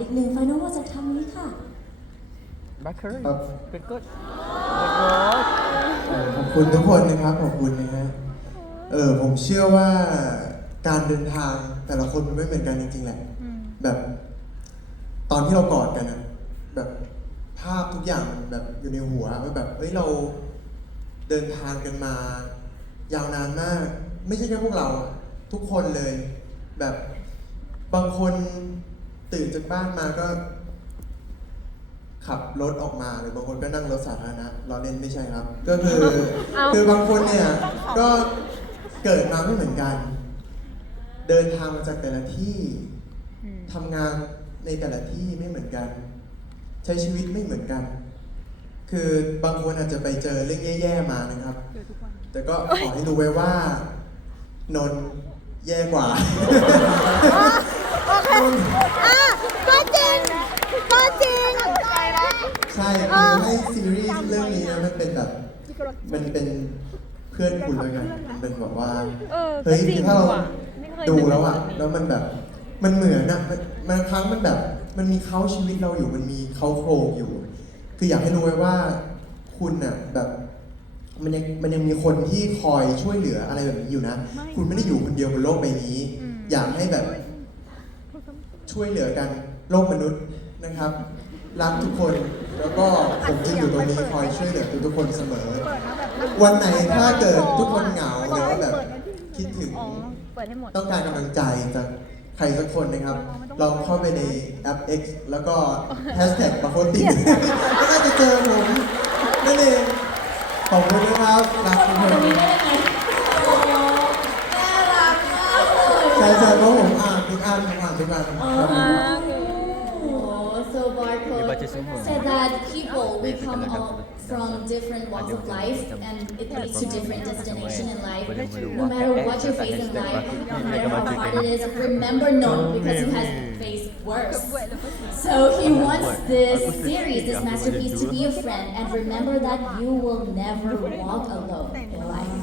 อีกหนึ่ง final word จากทางนี้ค่ะ Bakery ครับ Good good เอ่อขอบคุณทุกคนนะครับขอบคุณนะฮะเออผมเชื่อว่าการเดินทางแต่ละคนมันไม่เหมือนกันจริงๆแหละแบบตอนที่เรากอดกันอะแบบภาพทุกอย่างแบบอยู่ในหัวว่าแบบเฮ้ยเราเดินทางกันมา ยาวนานมาก ไม่ใช่แค่พวกเรา ทุกคนเลย แบบบางคน ตื่นจากบ้านมาก็ ขับรถออกมาหรือบางคนก็นั่งรถสาธารณะเราเล่นไม่ใช่ครับ ก็คือ คือบางคนเนี่ย ก็เกิดมาไม่เหมือนกัน เดินทางมาจากแต่ละที่ทำงานในแต่ละที่ไม่เหมือนกัน ใช้ชีวิตไม่เหมือนกัน คือบางคนอาจจะไปเจอเรื่องแย่ๆมานะครับ แต่ก็ขอให้รู้ไว้ว่านนท์แย่กว่านนท์อะก็จริงก็จริง ใช่คือให้ซีรีส์เรื่องนี้นะมันเป็นแบบ มันเป็นเพื่อนคุณแล้วกันมันเป็นแบบว่า เออเฮ้ยก็จริงคือถ้าเราว่ะไม่เคยดูแล้วอะนึกถึงแบบนี้แล้วมันแบบ มันเหมือนอะมันบางครั้งมันแบบ มันมีเขาชีวิตเราอยู่ มันมีเขาโครงอยู่ คืออยากให้รู้ไว้ว่า คุณน่ะแบบ มันยังมันยังมีคนที่คอยช่วยเหลืออะไรแบบนี้อยู่นะ คุณไม่ได้อยู่คนเดียวบนโลกใบนี้ อยากให้แบบ ช่วยเหลือกันโลกมนุษย์นะครับ รักทุกคน แล้วก็ผมจะอยู่ตรงนี้คอยช่วยเหลือทุกๆคนเสมอ วันไหนถ้าเกิดทุกคนเหงาหรือว่าแบบคิดถึงอ๋อเปิดให้หมดต้องการกำลังใจจากใครสักคนนะครับ ลองเข้าไปในแอป X แล้วก็แฮชแท็กปะโคติก็น่าจะเจอผมนั่นเองขอบคุณนะครับรักทุกคนตรงนี้ได้ไหมโอ้น่ารักมากเลยใช่ใช่เพราะผมอ่านทุกอันผมอ่านทุกอัน said that people we come all from different walks of life and it leads to different destination in life. No matter what you face in life, no matter how hard it is, remember no because you has faced worse. So he wants this series, this masterpiece to be a friend and remember that you will never walk alone in life.